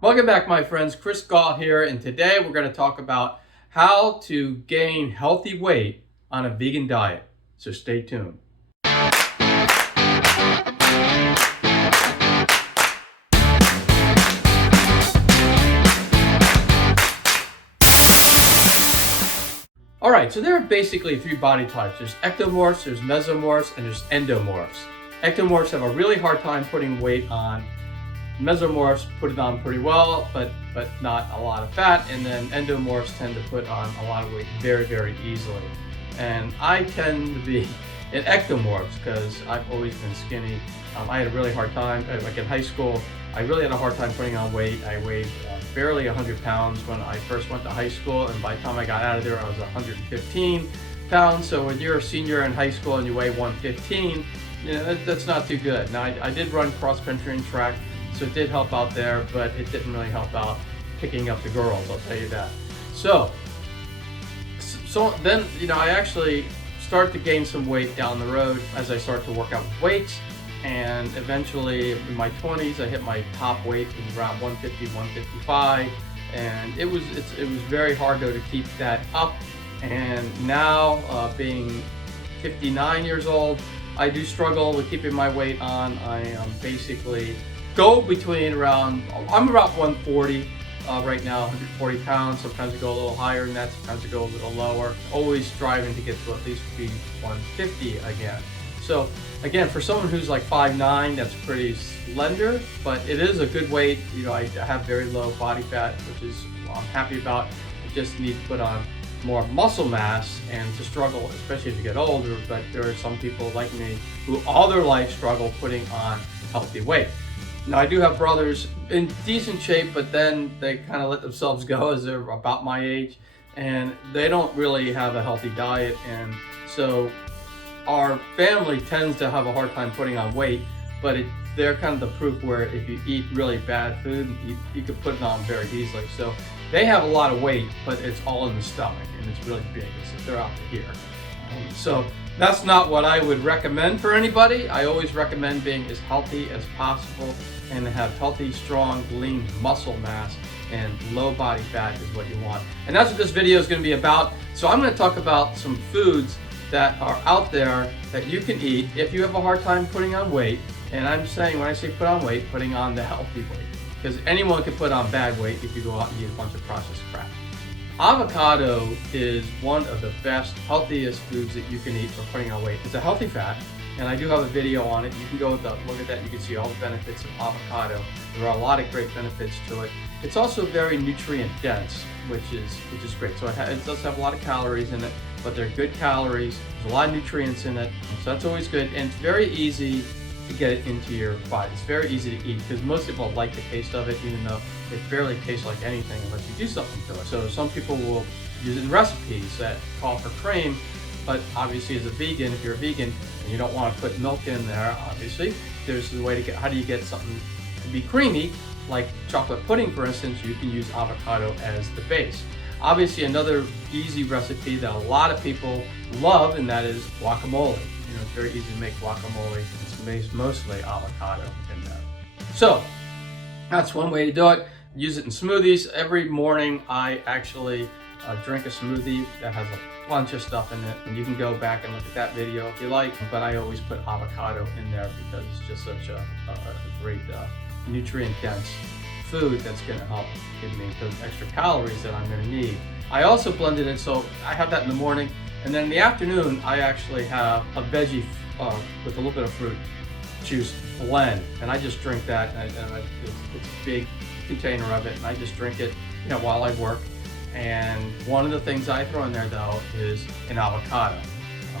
Welcome back, my friends. Chris Gault here, and today we're going to talk about how to gain healthy weight on a vegan diet. So stay tuned. All right, so there are basically three body types. There's ectomorphs, there's mesomorphs, and there's endomorphs. Ectomorphs have a really hard time putting weight on. Mesomorphs put it on pretty well, but not a lot of fat, and then endomorphs tend to put on a lot of weight very, very easily. And I tend to be an ectomorphs because I've always been skinny. I had a really hard time, like in high school, I really had a hard time putting on weight. I weighed barely 100 pounds when I first went to high school, and by the time I got out of there, I was 115 pounds. So when you're a senior in high school and you weigh 115, that's not too good. Now, I did run cross country and track, so it did help out there, but it didn't really help out picking up the girls, I'll tell you that. So then, I actually started to gain some weight down the road as I started to work out with weights. And eventually in my 20s, I hit my top weight was around 150, 155. And it was very hard though to keep that up. And now being 59 years old, I do struggle with keeping my weight on. I basically go between I'm about 140 right now, 140 pounds. Sometimes I go a little higher than that, sometimes I go a little lower. Always striving to get to at least be 150 again. So again, for someone who's like 5'9", that's pretty slender, but it is a good weight. I have very low body fat, which is I'm happy about. I just need to put on more muscle mass and to struggle, especially as you get older. But there are some people like me who all their life struggle putting on healthy weight. Now, I do have brothers in decent shape, but then they kind of let themselves go as they're about my age, and they don't really have a healthy diet. And so our family tends to have a hard time putting on weight, but they're kind of the proof where if you eat really bad food, you could put it on very easily. So they have a lot of weight, but it's all in the stomach, and it's really big. They're out to here. So that's not what I would recommend for anybody. I always recommend being as healthy as possible and to have healthy, strong, lean muscle mass, and low body fat is what you want. And that's what this video is going to be about. So I'm going to talk about some foods that are out there that you can eat if you have a hard time putting on weight. And I'm saying, when I say put on weight, putting on the healthy weight, because anyone can put on bad weight if you go out and eat a bunch of processed crap. Avocado is one of the best, healthiest foods that you can eat for putting on weight. It's a healthy fat, and I do have a video on it. You can go look at that. You can see all the benefits of avocado. There are a lot of great benefits to it. It's also very nutrient dense, which is great. So it does have a lot of calories in it, but they're good calories. There's a lot of nutrients in it, so that's always good. And it's very easy to get it into your body. It's very easy to eat because most people like the taste of it, even though it barely tastes like anything unless you do something to it. So some people will use it in recipes that call for cream, but obviously as a vegan, if you're a vegan and you don't want to put milk in there, obviously, there's a way to how do you get something to be creamy, like chocolate pudding, for instance. You can use avocado as the base. Obviously, another easy recipe that a lot of people love, and that is guacamole. It's very easy to make guacamole. It's based mostly avocado in there. So that's one way to do it. Use it in smoothies. Every morning I actually drink a smoothie that has a bunch of stuff in it, and you can go back and look at that video if you like, but I always put avocado in there because it's just such a great nutrient dense food that's going to help give me those extra calories that I'm going to need. I also blended it, so I have that in the morning, and then in the afternoon I actually have a veggie with a little bit of fruit juice blend, and I just drink that, and it's a big container of it, and I just drink it while I work. And one of the things I throw in there though is an avocado.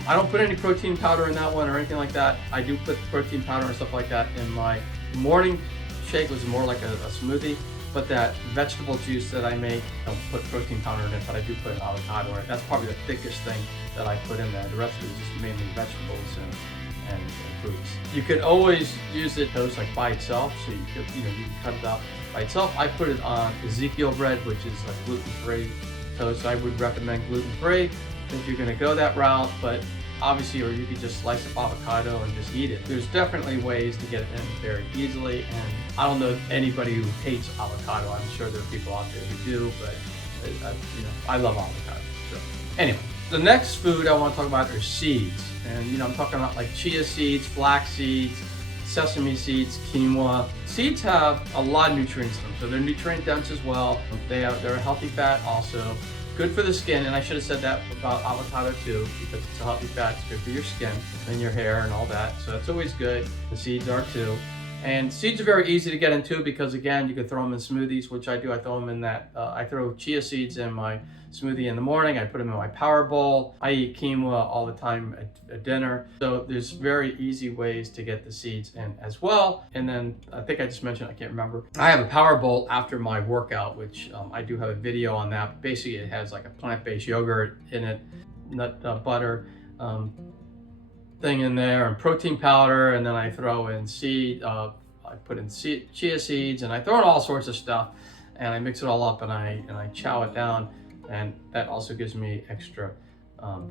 I don't put any protein powder in that one or anything like that. I do put protein powder and stuff like that in my morning shake. Was more like a smoothie, but that vegetable juice that I make, I don't put protein powder in it, but I do put an avocado in it. That's probably the thickest thing that I put in there. The rest of it is just mainly vegetables and fruits. You could always use it toast like by itself, so you can cut it out by itself. I put it on Ezekiel bread, which is like gluten-free toast. I would recommend gluten-free if you're going to go that route, but obviously, or you could just slice up avocado and just eat it. There's definitely ways to get it in very easily, and I don't know anybody who hates avocado. I'm sure there are people out there who do, but I love avocado. So anyway, the next food I want to talk about are seeds, and I'm talking about like chia seeds, flax seeds, sesame seeds, quinoa. Seeds have a lot of nutrients in them, so they're nutrient dense as well. They're a healthy fat also. Good for the skin, and I should have said that about avocado too, because it's a healthy fat. It's good for your skin and your hair and all that, so that's always good. The seeds are too. And seeds are very easy to get into because, again, you can throw them in smoothies, which I do. I throw them in that. I throw chia seeds in my smoothie in the morning. I put them in my power bowl. I eat quinoa all the time at dinner. So there's very easy ways to get the seeds in as well. And then I think I just mentioned, I can't remember, I have a power bowl after my workout, which I do have a video on that. Basically, it has like a plant-based yogurt in it, nut butter, thing in there, and protein powder, and then I throw in I put in chia seeds, and I throw in all sorts of stuff, and I mix it all up, and I chow it down, and that also gives me extra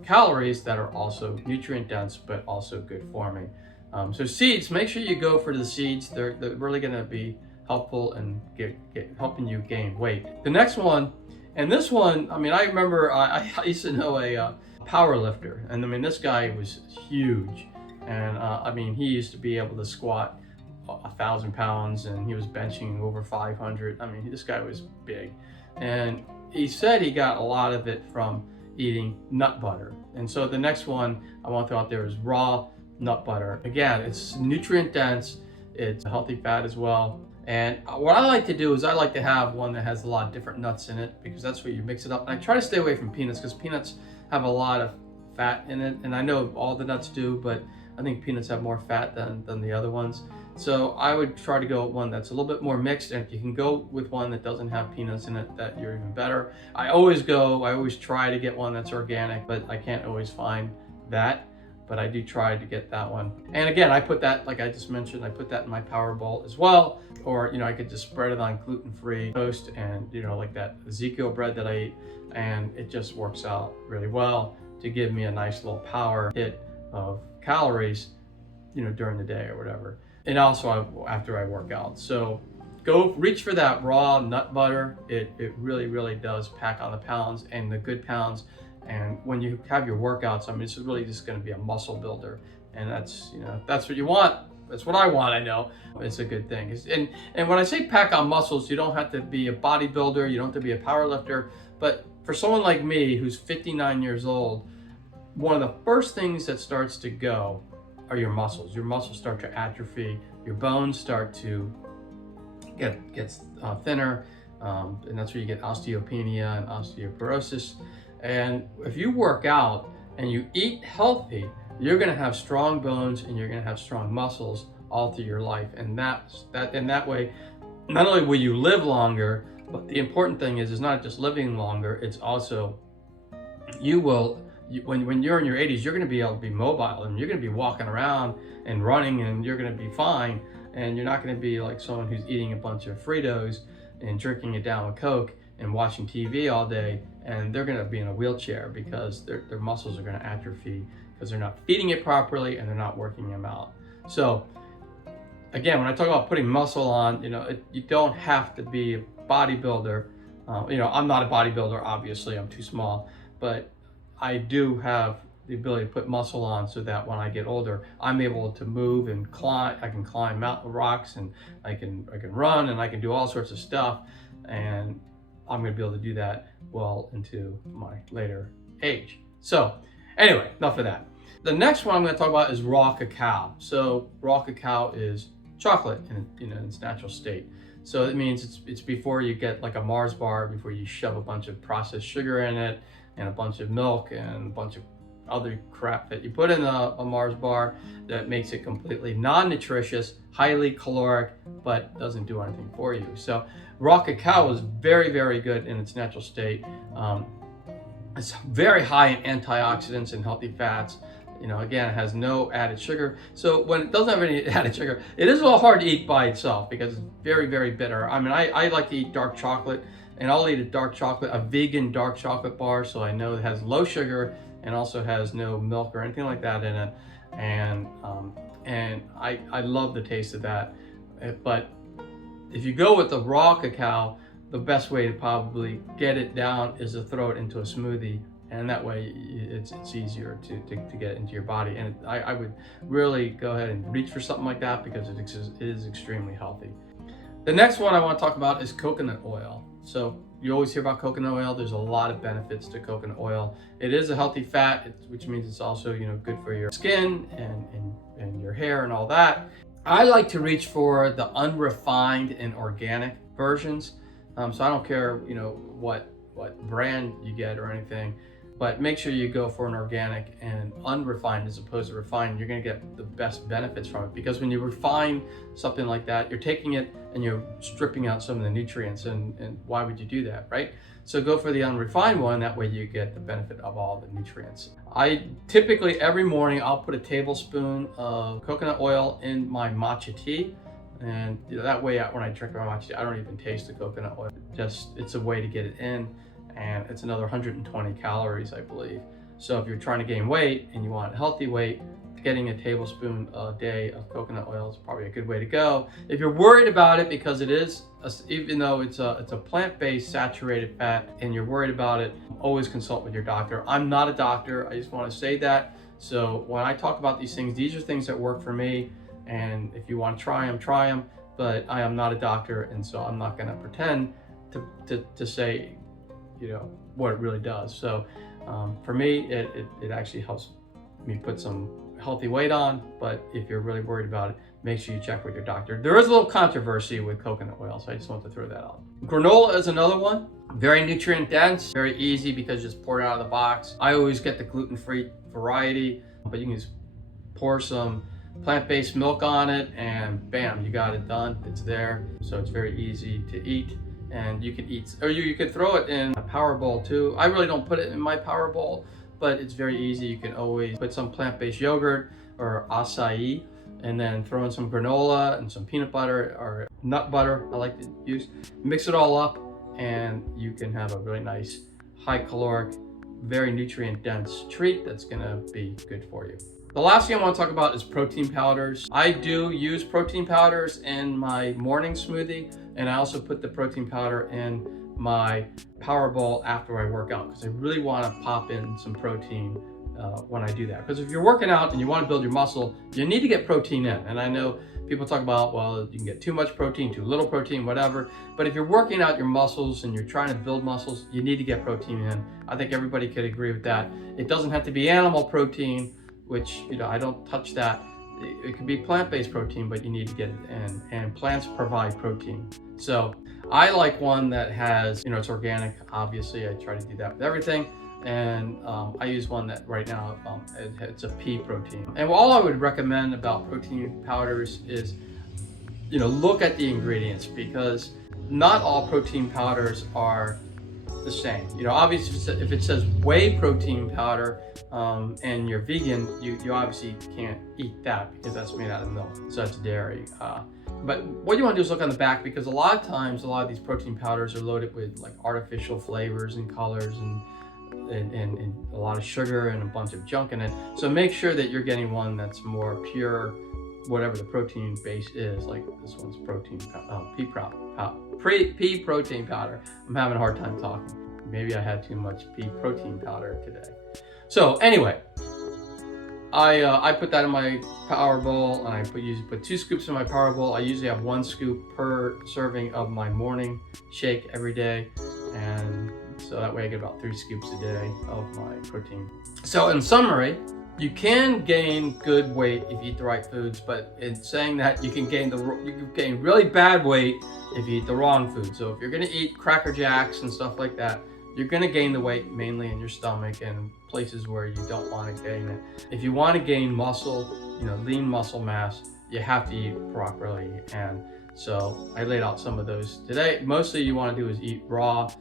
calories that are also nutrient dense but also good for me. So seeds, make sure you go for the seeds. They're really going to be helpful and helping you gain weight. The next one, and this one, I mean, I remember I used to know a power lifter, and I mean, this guy was huge, and I mean, he used to be able to squat 1,000 pounds, and he was benching over 500. I mean, this guy was big, and he said he got a lot of it from eating nut butter. And so the next one I want to throw out there is raw nut butter. Again, it's nutrient dense, it's a healthy fat as well. And what I like to do is I like to have one that has a lot of different nuts in it, because that's where you mix it up. And I try to stay away from peanuts, because peanuts have a lot of fat in it, and I know all the nuts do, but I think peanuts have more fat than the other ones. So I would try to go with one that's a little bit more mixed, and if you can go with one that doesn't have peanuts in it, that you're even better. I always try to get one that's organic, but I can't always find that, but I do try to get that one. And again, I put that, like I just mentioned, I put that in my power bowl as well, or I could just spread it on gluten-free toast, and like that Ezekiel bread that I eat, and it just works out really well to give me a nice little power hit of calories, during the day or whatever. And also after I work out. So go reach for that raw nut butter. It really, really does pack on the pounds, and the good pounds. And when you have your workouts, I mean, it's really just going to be a muscle builder. And that's, that's what you want. That's what I want. I know it's a good thing. And when I say pack on muscles, you don't have to be a bodybuilder. You don't have to be a power lifter. But for someone like me, who's 59 years old, one of the first things that starts to go are your muscles. Your muscles start to atrophy. Your bones start to get thinner, and that's where you get osteopenia and osteoporosis. And if you work out and you eat healthy, you're going to have strong bones and you're going to have strong muscles all through your life. And that way, not only will you live longer, but the important thing is not just living longer. It's also when you're in your 80s, you're going to be able to be mobile, and you're going to be walking around and running, and you're going to be fine. And you're not going to be like someone who's eating a bunch of Fritos and drinking it down with Coke and watching TV all day, and they're going to be in a wheelchair because their muscles are going to atrophy because they're not feeding it properly and they're not working them out. So again, when I talk about putting muscle on, you don't have to be a bodybuilder. I'm not a bodybuilder, obviously, I'm too small, but I do have the ability to put muscle on so that when I get older, I'm able to move and climb. I can climb mountain rocks, and I can run, and I can do all sorts of stuff, and I'm going to be able to do that well into my later age. So anyway, enough of that. The next one I'm going to talk about is raw cacao. So raw cacao is chocolate in its natural state. So it means it's before you get like a Mars bar, before you shove a bunch of processed sugar in it and a bunch of milk and a bunch of other crap that you put in a Mars bar that makes it completely non-nutritious, highly caloric, but doesn't do anything for you. So raw cacao is very, very good in its natural state. It's very high in antioxidants and healthy fats. You know, again, it has no added sugar. So when it doesn't have any added sugar, it is a little hard to eat by itself because it's very, very bitter. I mean, I like to eat dark chocolate, and I'll eat a vegan dark chocolate bar, so I know it has low sugar and also has no milk or anything like that in it. And I love the taste of that. But if you go with the raw cacao, the best way to probably get it down is to throw it into a smoothie, and that way it's easier to get it into your body. And I would really go ahead and reach for something like that because it is extremely healthy. The next one I want to talk about is coconut oil. So you always hear about coconut oil. There's a lot of benefits to coconut oil. It is a healthy fat, which means it's also, you know, good for your skin and your hair and all that. I like to reach for the unrefined and organic versions. So I don't care, you know, what brand you get or anything, but make sure you go for an organic and unrefined as opposed to refined. You're going to get the best benefits from it, because when you refine something like that, you're taking it and you're stripping out some of the nutrients, and why would you do that, right? So go for the unrefined one. That way you get the benefit of all the nutrients. I typically every morning I'll put a tablespoon of coconut oil in my matcha tea. And you know, that way when I drink my matcha tea, I don't even taste the coconut oil. It's a way to get it in, and it's another 120 calories, I believe. So if you're trying to gain weight and you want a healthy weight, getting a tablespoon a day of coconut oil is probably a good way to go. If you're worried about it, because it is, even though it's a plant-based saturated fat, and you're worried about it, always consult with your doctor. I'm not a doctor, I just want to say that. So when I talk about these are things that work for me. And if you want to try them, but I am not a doctor, and so I'm not going to pretend to say, you know, what it really does. So for me, it actually helps me put some healthy weight on, but if you're really worried about it, make sure you check with your doctor. There is a little controversy with coconut oil, so I just want to throw that out. Granola is another one. Very nutrient dense, very easy because you just pour it out of the box. I always get the gluten-free variety, but you can just pour some plant-based milk on it and bam, you got it done. It's there. So it's very easy to eat, and you can eat, or you could throw it in a power bowl too. I really don't put it in my power bowl, but it's very easy. You can always put some plant-based yogurt or acai, and then throw in some granola and some peanut butter or nut butter I like to use. Mix it all up, and you can have a really nice, high caloric, very nutrient dense treat that's gonna be good for you. The last thing I want to talk about is protein powders. I do use protein powders in my morning smoothie, and I also put the protein powder in my power bowl after I work out, because I really want to pop in some protein when I do that. Because if you're working out and you want to build your muscle, you need to get protein in. And I know people talk about, well, you can get too much protein, too little protein, whatever. But if you're working out your muscles and you're trying to build muscles, you need to get protein in. I think everybody could agree with that. It doesn't have to be animal protein, which, you know, I don't touch that. It could be plant-based protein, but you need to get it in, and plants provide protein. So I like one that has, you know, it's organic. Obviously, I try to do that with everything. And I use one that right now, it's a pea protein. And all I would recommend about protein powders is, you know, look at the ingredients, because not all protein powders are the same. You know, obviously if it says whey protein powder and you're vegan, you obviously can't eat that because that's made out of milk, so that's dairy. But what you want to do is look on the back, because a lot of times a lot of these protein powders are loaded with like artificial flavors and colors and a lot of sugar and a bunch of junk in it. So make sure that you're getting one that's more pure, whatever the protein base is. Like this one's pea protein powder. I'm having a hard time talking. Maybe I had too much pea protein powder today. So anyway, I put that in my power bowl, and I usually put 2 scoops in my power bowl. I usually have 1 scoop per serving of my morning shake every day, and so that way I get about 3 scoops a day of my protein. So in summary, you can gain good weight if you eat the right foods, but in saying that, you can gain really bad weight if you eat the wrong food. So if you're going to eat Cracker Jacks and stuff like that, you're going to gain the weight mainly in your stomach and places where you don't want to gain it. If you want to gain muscle, you know, lean muscle mass, you have to eat properly. And so I laid out some of those today. Mostly you want to do is eat raw.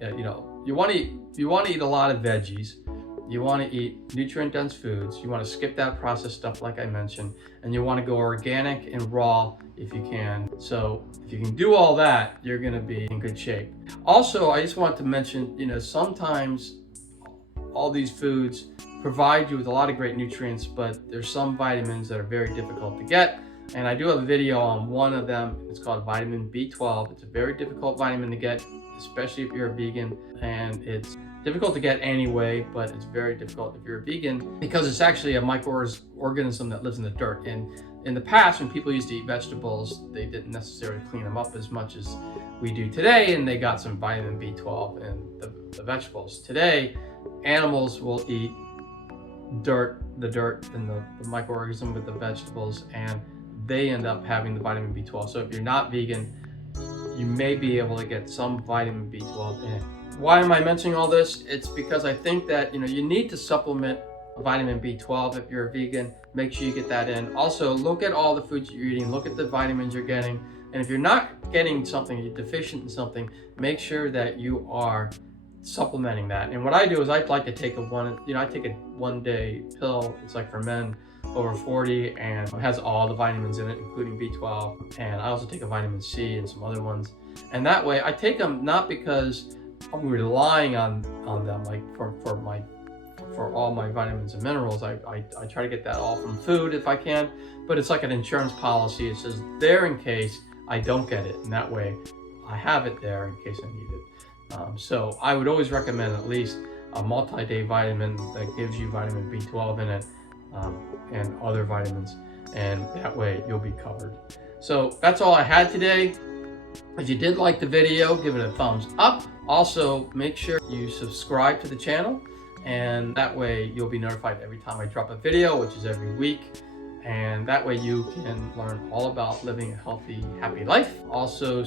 You know, you want to eat a lot of veggies. You want to eat nutrient-dense foods. You want to skip that processed stuff like I mentioned, and you want to go organic and raw if you can. So if you can do all that, you're going to be in good shape. Also, I just want to mention, sometimes all these foods provide you with a lot of great nutrients, but there's some vitamins that are very difficult to get. And I do have a video on one of them. It's called vitamin B12. It's a very difficult vitamin to get, especially if you're a vegan, and it's difficult to get anyway, but it's very difficult if you're a vegan because it's actually a microorganism that lives in the dirt. And in the past, when people used to eat vegetables, they didn't necessarily clean them up as much as we do today, and they got some vitamin B12 in the vegetables. Today, animals will eat the dirt and the microorganism with the vegetables, and they end up having the vitamin B12. So if you're not vegan, you may be able to get some vitamin B12 in it. Why am I mentioning all this? It's because I think that you need to supplement vitamin B12 if you're a vegan. Make sure you get that in. Also, look at all the foods you're eating, look at the vitamins you're getting, and if you're not getting something, you're deficient in something, make sure that you are supplementing that. And what I do is I like to take I take a 1-day pill. It's like for men over 40, and it has all the vitamins in it, including B12. And I also take a vitamin C and some other ones. And that way I take them not because I'm relying on them, like for all my vitamins and minerals. I try to get that all from food if I can, but it's like an insurance policy. It says there in case I don't get it, and that way I have it there in case I need it. So I would always recommend at least a multi-day vitamin that gives you vitamin B12 in it, and other vitamins, and that way you'll be covered. So that's all I had today. If you did like the video, give it a thumbs up. Also, make sure you subscribe to the channel, and that way you'll be notified every time I drop a video, which is every week. And that way you can learn all about living a healthy, happy life. Also,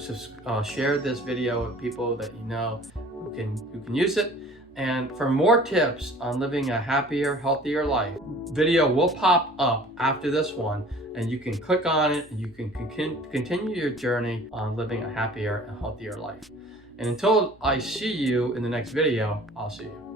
share this video with people that you know who can use it. And for more tips on living a happier, healthier life, video will pop up after this one, and you can click on it and you can continue your journey on living a happier and healthier life. And until I see you in the next video, I'll see you.